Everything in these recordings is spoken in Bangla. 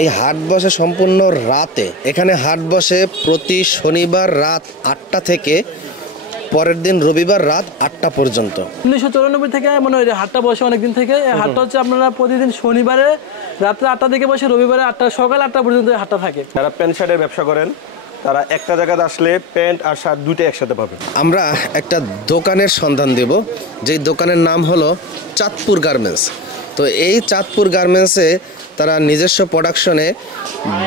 এই হাট বসে সম্পূর্ণ রাতে। এখানে হাট বসে প্রতি শনিবার রাত 8টা থেকে পরের দিন রবিবার রাত 8টা পর্যন্ত। 1994 থেকে মানে হাটটা বসে অনেকদিন থেকে। এই হাটটা হচ্ছে আপনারা প্রতিদিন শনিবারে রাত্রে 8টা থেকে বসে, রবিবারে 8টা সকাল 8টা পর্যন্ত হাটটা থাকে। যারা প্যান্ট শার্টের ব্যবসা করেন তারা একটা জায়গাতে আসলে প্যান্ট আর শার্ট দুটো একসাথে পাবেন। আমরা একটা দোকানের সন্ধান দেব, যেই দোকানের নাম হলো চাঁদপুর গার্মেন্টস। তো এই চাঁদপুর গার্মেন্টসে তারা নিজস্ব প্রোডাকশনে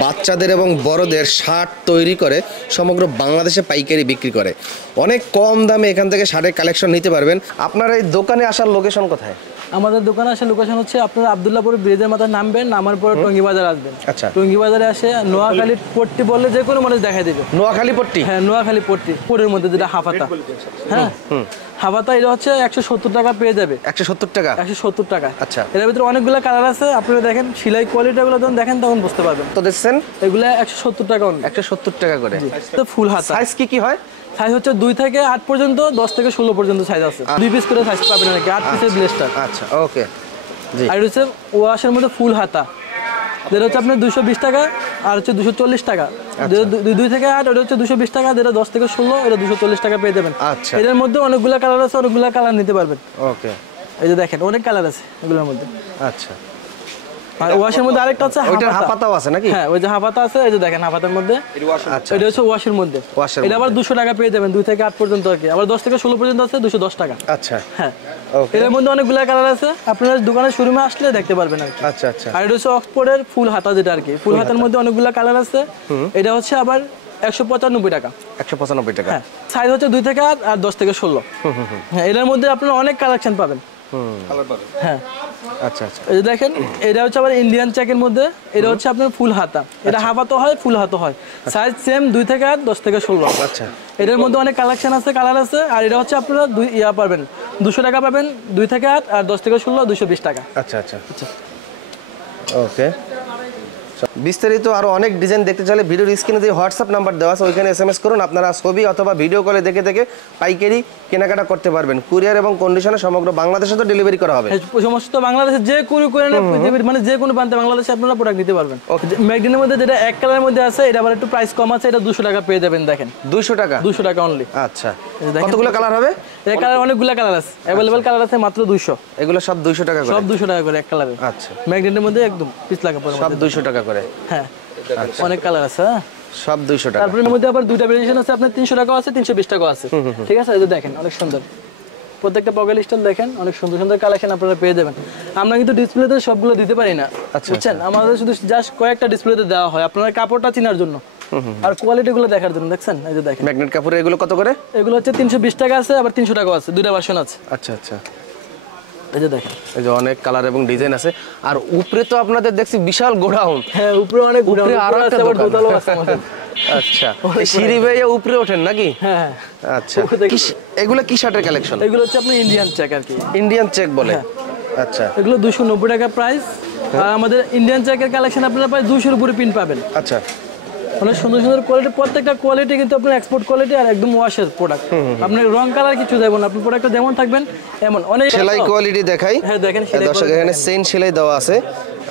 বাচ্চাদের এবং বড়দের শার্ট তৈরি করে সমগ্র বাংলাদেশে পাইকারি বিক্রি করে। অনেক কম দামে এখান থেকে শার্টের কালেকশন নিতে পারবেন। আপনার এই দোকানে আসার লোকেশন কোথায়? আমাদের দোকানে আসার লোকেশন হচ্ছে আপনারা আব্দুল্লাহপুর ব্রিজের মাথায় নামবেন, নামার পরে টঙ্গী বাজার আসবেন। আচ্ছা, টঙ্গী বাজারে আসে নোয়াখালী পট্টি বললে যে কোনো মানুষ দেখাই দেবে। নোয়াখালী পট্টি? হ্যাঁ, নোয়াখালী পট্টি পুরের মধ্যে যেটা হাফাতা। হ্যাঁ, হাফাতা এটা হচ্ছে 170 টাকা পেয়ে যাবে। 170 টাকা? 170 টাকা। আচ্ছা, এর ভিতরে অনেকগুলো কালার আছে। আপনারা দেখেন সেলাই কোয়ালিটিগুলো যখন দেখেন তখন বুঝতে পারবেন। তো দেখছেন এগুলো 170 টাকা। 170 টাকা করে। তো ফুল হাতা। সাইজ কি হয়? সাইজ হচ্ছে 2 থেকে 8 পর্যন্ত, 10 থেকে 16 পর্যন্ত সাইজ আছে। 2 পিস করে সাইজ পাবেন নাকি 8 পিসের ব্লেস্টার। আচ্ছা, ওকে জি। আর হচ্ছে ওয়াশের মধ্যে ফুল হাতা, যেটা হচ্ছে আপনার 220 টাকা আর হচ্ছে 240 টাকা। 2 থেকে 8 ওটা হচ্ছে 220 টাকা, যেটা 10 থেকে 16 এটা 240 টাকা পেয়ে যাবেন। আচ্ছা, এটার মধ্যে অনেকগুলো কালার আছে, অনেকগুলো কালার নিতে পারবেন। ওকে, এই যে দেখেন অনেক কালার আছে এগুলোর মধ্যে। আচ্ছা, আর ওয়াশের মধ্যে আরেকটা আছে, ওইটার হাফাতাও আছে নাকি? হ্যাঁ, ওই যে হাফাতা আছে, এই যে দেখেন হাফাতার মধ্যে। আচ্ছা, এটা হচ্ছে ওয়াশের মধ্যে। এটা আবার 200 টাকা পেয়ে যাবেন, 2 থেকে 8 পর্যন্ত আর কি। আবার 10 থেকে 16 পর্যন্ত আছে 210 টাকা। আচ্ছা, হ্যাঁ, ওকে। এর মধ্যে অনেকগুলো কালার আছে, আপনারা দোকানের শোরুমে আসলে দেখতে পারবেন আর কি। আচ্ছা, আচ্ছা। আর এটা হচ্ছে অক্সফোর্ডের ফুল হাতা, যেটা আর কি ফুল হাতার মধ্যে অনেকগুলো কালার আছে। এটা হচ্ছে আবার 195 টাকা। 195 টাকা। হ্যাঁ, সাইজ হচ্ছে 2 থেকে 8 আর 10 থেকে 16। হ্যাঁ, এর মধ্যে আপনারা অনেক কালেকশন পাবেন। হ্যাঁ, আচ্ছা, আচ্ছা। এই যে দেখেন এটা হচ্ছে আবার ইন্ডিয়ান চেকের মধ্যে। এটা হচ্ছে আপনার ফুল হাতা। এটা হাফ হাতা হয়, ফুল হাতা হয়। সাইজ সেম 2 থেকে 8, 10 থেকে 16। আচ্ছা, এটার মধ্যে অনেক কালেকশন আছে, কালার আছে। আর এটা হচ্ছে আপনারা পাবেন 200 টাকা পাবেন, 2 থেকে 8 আর 10 থেকে 16 220 টাকা। আচ্ছা, আচ্ছা, ওকে। বিস্তারিত আরো অনেক ডিজাইন দেখতে চাইলে ভিডিওর স্ক্রিনে যে হোয়াটসঅ্যাপ নাম্বার দেওয়া আছে ওইখানে SMS করুন। আপনারা ছবি অথবা ভিডিও কলে দেখে দেখে পাইকারি কেনাকাটা করতে পারবেন। কুরিয়ার এবং কন্ডিশনে সমগ্র বাংলাদেশে তো ডেলিভারি করা হবে। সমস্ত বাংলাদেশে যে কোনো মানে যে কোনো প্রান্তে বাংলাদেশে আপনারা প্রোডাক্ট নিতে পারবেন। ম্যাগডিনের মধ্যে যেটা এক কালারের মধ্যে আছে, এটা আবার একটু প্রাইস কম আছে। এটা 200 টাকা পেয়ে যাবেন। দেখেন 200 টাকা? 200 টাকা অনলি। আচ্ছা, কতগুলো কালার হবে? এই কালার অনেকগুলো কালার আছে, अवेलेबल কালার আছে মাত্র 200। এগুলো সব 200 টাকা করে? সব 200 টাকা করে এক কালারে। আচ্ছা, ম্যাগনেটের মধ্যে একদম পিস লাগা পড়ে সব 200 টাকা করে? হ্যাঁ, অনেক কালার আছে। সব 200 টাকা। তারপরে এর মধ্যে আবার দুইটা ভেরিয়েশন আছে, আপনার 300 টাকা আছে, 320 টাকা আছে। ঠিক আছে, এই যে দেখেন অনেক সুন্দর প্রত্যেকটা পকেট স্টাইল দেখেন, অনেক সুন্দর সুন্দর কালেকশন আপনারা পেয়ে যাবেন। আমরা কিন্তু ডিসপ্লেতে সবগুলো দিতে পারি না, বুঝছেন? আমাদের শুধু জাস্ট কয়েকটা ডিসপ্লেতে দেওয়া হয় আপনারা কাপড়টা চেনার জন্য আর কোয়ালিটি গুলো দেখার জন্য। দেখছেন, এই যে দেখেন ম্যাগনেট কাপড়ে এগুলো কত করে? এগুলো হচ্ছে 320 টাকা আছে, আবার 300 টাকা আছে, দুইটা ভার্সন আছে। আচ্ছা, আচ্ছা, এই যে দেখেন, এই যে অনেক কালার এবং ডিজাইন আছে। আর উপরে তো আপনাদের দেখছি বিশাল গোডাউন। হ্যাঁ, উপরে অনেক গোডাউন আছে, আবার দোতলাও আছে আমাদের। আচ্ছা, এই সিঁড়ি বেয়ে উপরে ওঠেন নাকি? হ্যাঁ, আচ্ছা। এগুলো কি শার্টের কালেকশন? এগুলো হচ্ছে আপনার ইন্ডিয়ান চেক আর কি। ইন্ডিয়ান চেক বলে? আচ্ছা, এগুলো 290 টাকা প্রাইস। আর আমাদের ইন্ডিয়ান চেকের কালেকশন আপনারা প্রায় 200 এর উপরে পিন পাবেন। আচ্ছা, অনেক সুন্দর সুন্দর কোয়ালিটি, প্রত্যেকটা কোয়ালিটি কিন্তু আপনার এক্সপোর্ট কোয়ালিটি আর একদম ওয়াশের প্রোডাক্ট। আপনার রং কালার কিছু দেবেন, আপনি প্রোডাক্টটা যেমন থাকবেন এমন। অনেক সেলাই কোয়ালিটি দেখাই। হ্যাঁ, দেখেন দর্শক, এখানে চেইন সেলাই দেওয়া আছে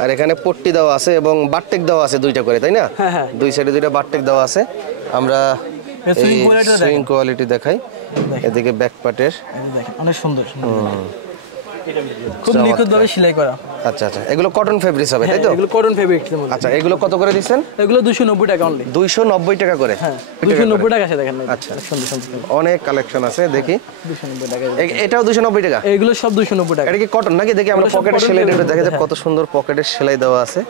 আর এখানে পট্টি দেওয়া আছে এবং বাটটেক দেওয়া আছে দুইটা করে, তাই না? হ্যাঁ, হ্যাঁ, দুই সাইডে দুইটা বাটটেক দেওয়া আছে। আমরা সুইং কোয়ালিটি দেখাই। এদিকে ব্যাক পার্টের দেখেন অনেক সুন্দর, খুব নিখুঁতভাবে সেলাই করা। আচ্ছা, আচ্ছা, এগুলো কটন ফেব্রিক্স হবে, তাই তো? এগুলো কটন ফেব্রিক্সের মধ্যে। আচ্ছা, এগুলো কত করে দিচ্ছেন? এগুলো 290 টাকা অনলি। 290 টাকা করে? হ্যাঁ, 290 টাকা আছে। দেখেন, আচ্ছা, সুন্দর সুন্দর অনেক কালেকশন আছে, দেখি। 290 টাকা। এটাও 290 টাকা? এগুলো সব 290 টাকা। এটা কি কটন নাকি? দেখি আমরা পকেটের সেলাই দেখা যায় কত সুন্দর পকেটের সেলাই দেওয়া আছে।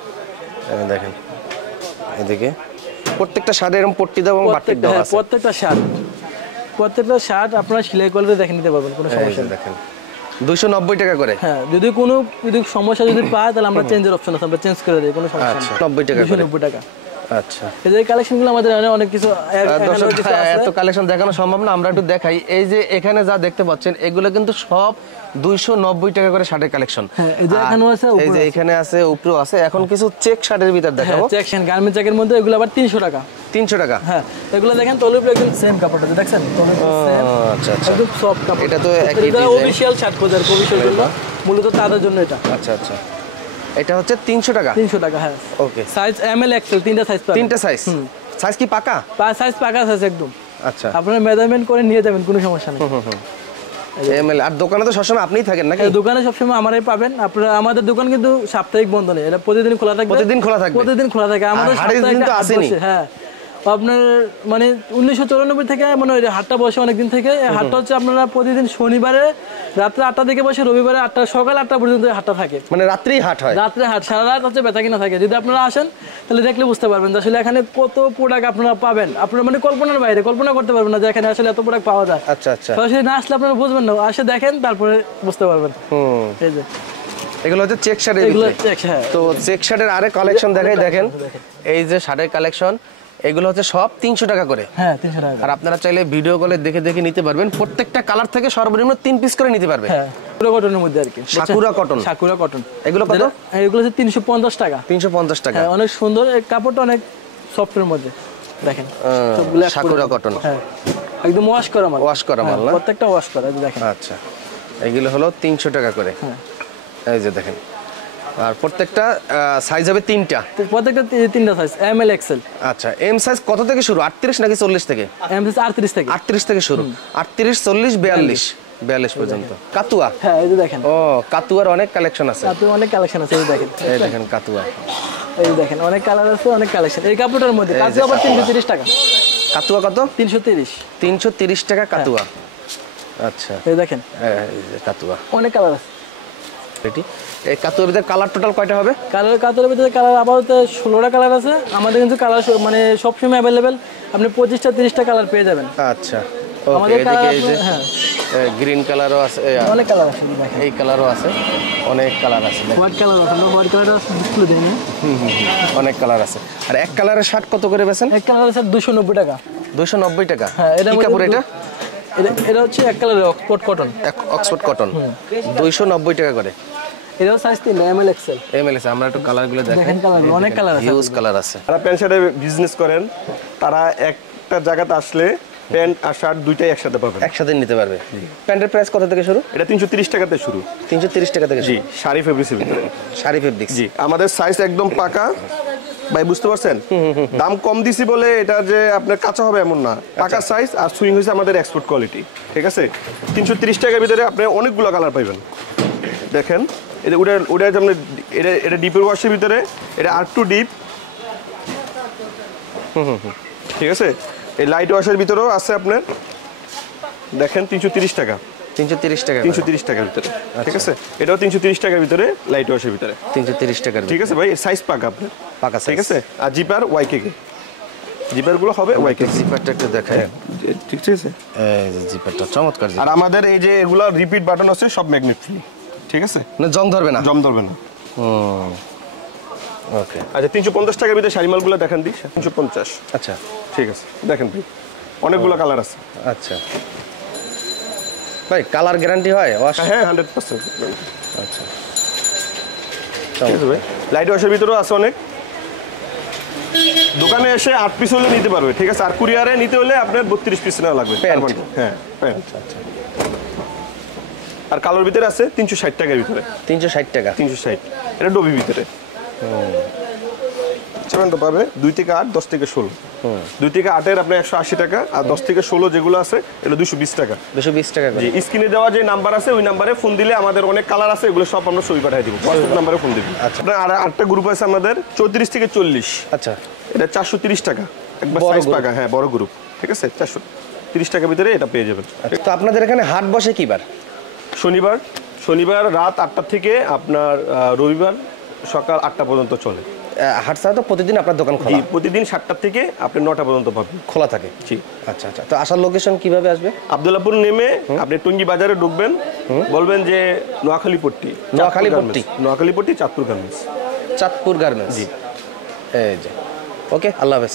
দেখেন এদিকে প্রত্যেকটা শার্টে এরকম পট্টি দেওয়া এবং বাটটেক দেওয়া আছে। প্রত্যেকটা শার্ট আপনারা সেলাই কোয়ালিটি দেখে নিতে পারবেন, কোনো সমস্যা নেই। দেখেন 290 টাকা করে? হ্যাঁ, যদি কোনো সমস্যা যদি পায় তাহলে আমরা চেঞ্জের অপশন আছে, আমরা চেঞ্জ করে দেই, কোনো সমস্যা নেই। আচ্ছা, 90 টাকা করে? 290 টাকা। আচ্ছা, এই যে কালেকশনগুলো আমাদের অনেক কিছু এত কালেকশন দেখানো সম্ভব না, আমরা একটু দেখাই। এই যে এখানে যা দেখতে পাচ্ছেন এগুলো কিন্তু সব 290 টাকা করে শার্টের কালেকশন। এই যে এখানেও আছে, এই যে এখানে আছে, উপরেও আছে। এখন কিছু চেক শার্টের ভিতর দেখাবো। চেক গার্মেন্ট চেকের মধ্যে এগুলো আবার 300 টাকা। 300 টাকা? হ্যাঁ, এগুলো দেখেন তলের উপরে একদম সেম কাপড়টা দেখছেন, তলের সেম। আচ্ছা, আচ্ছা, একদম সফট কাপড়। এটা তো একই এটা অফিশিয়াল শার্ট কোজার অফিশিয়াল জন্য, মূলত তাদের জন্য এটা। আচ্ছা, আচ্ছা, এটা হচ্ছে 300 টাকা। 300 টাকা, হ্যাঁ। ওকে, সাইজ এম এল এক্সেল, তিনটা সাইজ পাবেন। তিনটা সাইজ। সাইজ কি পাকা? সাইজ পাকা সাইজ একদম। আচ্ছা, আপনারা মেজারমেন্ট করে নিয়ে যাবেন, কোনো সমস্যা নেই। এমএল। আর দোকানে তো সবসময় আপনিই থাকেন নাকি? দোকানে সবসময় আমারই পাবেন আপনারা। আমাদের দোকান কিন্তু সাপ্তাহিক বন্ধ নেই, এটা প্রতিদিন খোলা থাকবে। প্রতিদিন খোলা থাকবে? প্রতিদিন খোলা থাকে আমাদের। হাটের দিন তো আসেনি। হ্যাঁ, আপনার মানে 1994 থেকে মানে ওই হাটটা বসে অনেকদিন থেকে। এই হাটটা হচ্ছে আপনারা প্রতিদিন শনিবারে রাত্রে 8টা থেকে বসে, রবিবারে 8টা সকাল 8টা পর্যন্ত হাটটা থাকে। মানে রাত্রেই হাট হয়? রাত্রে হাট, সারা রাত হচ্ছে বেচাকেনা থাকে। যদি আপনারা আসেন তাহলে দেখলে বুঝতে পারবেন যে আসলে এখানে কত প্রোডাক্ট আপনারা পাবেন। আপনারা মানে কল্পনার বাইরে, কল্পনা করতে পারবেন না যে এখানে আসলে এত প্রোডাক্ট পাওয়া যায়। আচ্ছা আচ্ছা। সরাসরি না আসলে আপনারা বুঝবেন না, আসে দেখেন তারপরে বুঝতে পারবেন। এই যে এগুলো হচ্ছে চেক শার্টের এগুলো ভিতরে। check, হ্যাঁ। তো চেক শার্টের আরে কালেকশন দেখাই, দেখেন এই যে শার্টের কালেকশন, এগুলো হচ্ছে সব 300 টাকা করে। হ্যাঁ, 300 টাকা। আর আপনারা চাইলে ভিডিও কলে দেখে দেখে নিতে পারবেন। প্রত্যেকটা কালার থেকে সর্বনিম্ন 3 পিস করে নিতে পারবে। হ্যাঁ, পুরো কটনের মধ্যে আর কি। Sakura cotton. Sakura cotton. এগুলো কত? এগুলো হচ্ছে 350 টাকা। 350 টাকা। হ্যাঁ, অনেক সুন্দর, এই কাপড়টা অনেক সফটের মধ্যে। দেখেন সবগুলো সাকুরা কটন। হ্যাঁ, একদম ওয়াশ করা মাল। ওয়াশ করা মাল না? প্রত্যেকটা ওয়াশ করা, এই যে দেখেন। আচ্ছা, এগুলো হলো 300 টাকা করে। হ্যাঁ, এই যে দেখেন। আর প্রত্যেকটা সাইজ হবে 3টা। প্রত্যেকটা তিনটা সাইজ, এম এল এক্সেল। আচ্ছা, এম সাইজ কত থেকে শুরু? 38 নাকি 40 থেকে? এম সাইজ 38 থেকে। 38 থেকে শুরু, 38, 40, 42 পর্যন্ত। কাতুয়া। হ্যাঁ, এই যে দেখেন। ও, কাতুয়ার অনেক কালেকশন আছে। তাতে অনেক কালেকশন আছে, এই যে দেখেন। এই দেখেন কাতুয়া। এই যে দেখেন, অনেক কালার আছে, অনেক কালেকশন এই কাপড়টার মধ্যে। কাতুয়া আবার 330 টাকা। কাতুয়া কত? 330। 330 টাকা কাতুয়া। আচ্ছা, এই দেখেন এই যে কাতুয়া। অনেক কালার আছে। এই কাতুয়ার ভিতরে কালার টোটাল কয়টা হবে? কাতুয়ার ভিতরে কালার আপাতত 16টা কালার আছে আমাদের, কিন্তু কালার মানে সবসময় অ্যাভেলেবেল। আপনি 25টা 30টা কালার পেয়ে যাবেন। আচ্ছা, ওকে। আমাদের এদিকে এই যে হ্যাঁ, গ্রিন কালারও আছে, অনেক কালার আছে, দেখেন। এই কালারও আছে, অনেক কালার আছে। হোয়াইট কালার আছে, আমরা হোয়াইট কালারটা ডিসপ্লে দেই না। অনেক কালার আছে। আর এক কালারের শার্ট কত করে বেচেন? এক কালার আছে 290 টাকা। 290 টাকা। হ্যাঁ, এটা কি কাপড় এটা? এটা হচ্ছে এক কালারের অক্সফোর্ড কটন। Oxford cotton. 290 টাকা করে। এটাও size 3 M L XL. MLS. আমরা একটু কালারগুলো দেখাই। দেখেন কালার, অনেক কালার আছে। হিউজ কালার আছে। যারা প্যান্ট শার্টের বিজনেস করেন তারা একটা জায়গাতে আসলে প্যান্ট আর শার্ট দুইটাই একসাথে পাবেন, একসাথে নিতে পারবে। প্যান্টের প্রাইস কত থেকে শুরু? এটা 330 টাকাতে শুরু। 330 টাকা থেকে জি, শুরু। শাড়ি ফেব্রিক্সের ভিতরে। শাড়ি ফেব্রিক্স। জি, আমাদের সাইজ একদম পাকা। ভাই বুঝতে পারছেন, দাম কম দিছি বলে এটা যে আপনার কাঁচা হবে এমন না। পাকা সাইজ আর সুইং হয়েছে আমাদের এক্সপোর্ট কোয়ালিটি। ঠিক আছে, 330 টাকার ভিতরে আপনি অনেকগুলো কালার পাইবেন। দেখেন, এটা ওটা যেমন এটা ডিপের ওয়াশের ভিতরে, এটা R2 ডিপ। ঠিক আছে, এই লাইট ওয়াশের ভিতরেও আছে আপনার। দেখেন 330 টাকা। 330 টাকা। 330 টাকার ভিতরে। ঠিক আছে, এটাও 330 টাকার ভিতরে, লাইট ওয়াশের ভিতরে। 330 টাকার। ঠিক আছে ভাই, সাইজ পাকা আপনার, পাকা ঠিক সাইজ। আছে। আর জিপার ওয়াইকে, জিপার গুলো হবে ওয়াইকে। জিপারটা একটু দেখাই। ঠিক আছে, এই যে জিপারটা চমৎকার। আর আমাদের এই যে এগুলো রিপিট বাটন আছে সব ম্যাগনেট ফ্রি। ঠিক আছে, না জং ধরবে না? জম ধরবে না। ওকে। আচ্ছা, 350 টাকার ভিতরে শাড়ি মালগুলো দেখান দিই। 350। আচ্ছা, ঠিক আছে, দেখেন ভাই, অনেকগুলো কালার আছে। আচ্ছা ভাই, কালার গ্যারান্টি হয়? ওয়াশ? হ্যাঁ, 100%। আচ্ছা, ঠিক আছে ভাই, লাইট ওয়াশের ভিতরেও আছে অনেক। দোকানে এসে 8 পিস হলে নিতে পারবে। ঠিক আছে, আর কুরিয়ারে নিতে হলে আপনার 32 পিস নেওয়া লাগবে। প্যান্ট? হ্যাঁ, প্যান্ট। আচ্ছা, আর কালোর ভিতরে আছে 360 টাকার ভিতরে। 360 টাকা। 360, এটা ডবি ভিতরে। সেভেনটা পাবে 2 থেকে 8, 10 থেকে 16। 2 থেকে 8-এর আপনার 180 টাকা, আর 10 থেকে 16 যেগুলো আছে এটা 220 টাকা। 220 টাকা করে। জি, স্ক্রিনে দেওয়া যে নাম্বার আছে ওই নাম্বারে ফোন দিলে আমাদের অনেক কালার আছে, এগুলো সব আমরা ছবি পাঠিয়ে দিব। হোয়াটসঅ্যাপ নাম্বারে ফোন দিবি। আচ্ছা। আপনার আর আটটা গ্রুপ আছে আমাদের, 34 থেকে 40। আচ্ছা, এটা 430 টাকা, একবার বড় সাইজ group। পাকা। হ্যাঁ, বড় গ্রুপ। ঠিক আছে, 430 টাকার ভিতরে এটা পেয়ে যাবেন। তো আপনাদের এখানে হাট বসে কি বার? শনিবার রাত 8টা থেকে আপনার রবিবার সকাল 8টা পর্যন্ত চলে। হাট ছাড়া তো প্রতিদিন আপনার দোকান জি, খোলা? প্রতিদিন 7টা থেকে আপনি 9টা পর্যন্ত পাবেন, খোলা থাকে। জি। আচ্ছা আচ্ছা, তো আসার লোকেশন কিভাবে আসবে? আব্দুল্লাহপুর নেমে আপনি টঙ্গী বাজারে ঢুকবেন, বলবেন যে নোয়াখালী পট্টি। নোয়াখালী পট্টি, চাঁদপুর গার্মেন্টস। চাঁদপুর গার্মেন্টস। জি। এই যে, ওকে, আল্লাহ হাফেজ।